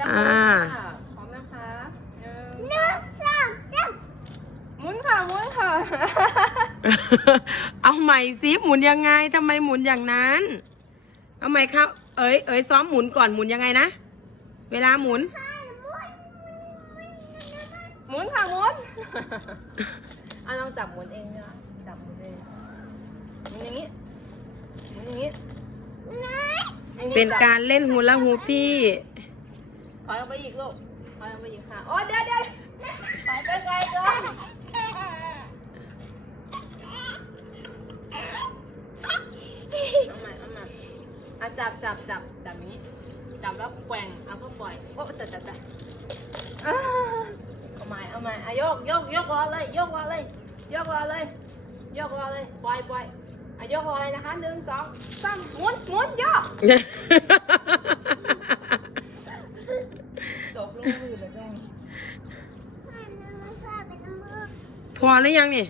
แล้วอ่าค่ะพร้อมนะคะหนึ่งหนึ่งสองสามหมุนค่ะหมุนค่ะ เอาใหม่สิหมุนยังไงทำไมหมุนอย่างนั้น เอาใหม่ครับ เอ๋ยเอ๋ยซ้อมหมุนก่อนหมุนยังไงนะ เวลาหมุน หมุนค่ะหมุนอะลองจับหมุนเองนะจับหมุนเองหมุนอย่างนี้หมุนอย่างนี้อย่างเป็นการเล่นฮูลาฮูปที่ถ อยออกไปอีกลูกถอยออกไปอีกค่ะ โอ้เดี๋ยวเดี๋ยวไปไปไกลเกินเอาใหม่เอาใหม่อะจับจับจับจับนี้ จับแล้วแกว่งเอาก็ปล่อย โอ้จับจับจับอ่าเอาใหม่เอาใหม่อะโยกโยกโยกรอเลยโยกรอเลยโยกรอเลยโยกรอเลยปล่อยปล่อยอะโยกรอเลยนะคะหนึ่งสองสามหมุนหมุนโยกลงมือเลยแม่ง พอหรือยังนี่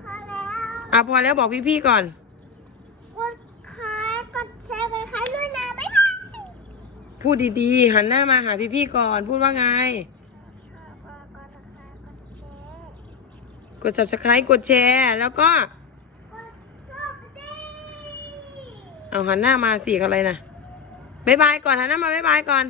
พอแล้วอะพอแล้วบอกพี่ๆก่อนกดคายกดแชร์กดคายด้วยนะบ๊ายบายพูดดีๆหันหน้ามาหาพี่ๆก่อน พูดว่าไงชอบก็กดคายกดแชร์กด subscribe กดแชร์ แล้วก็กดกดกระดิ่งเอาหันหน้ามาสิอะไรนะบ๊ายบายก่อนหันหน้ามาบ๊ายบายก่อน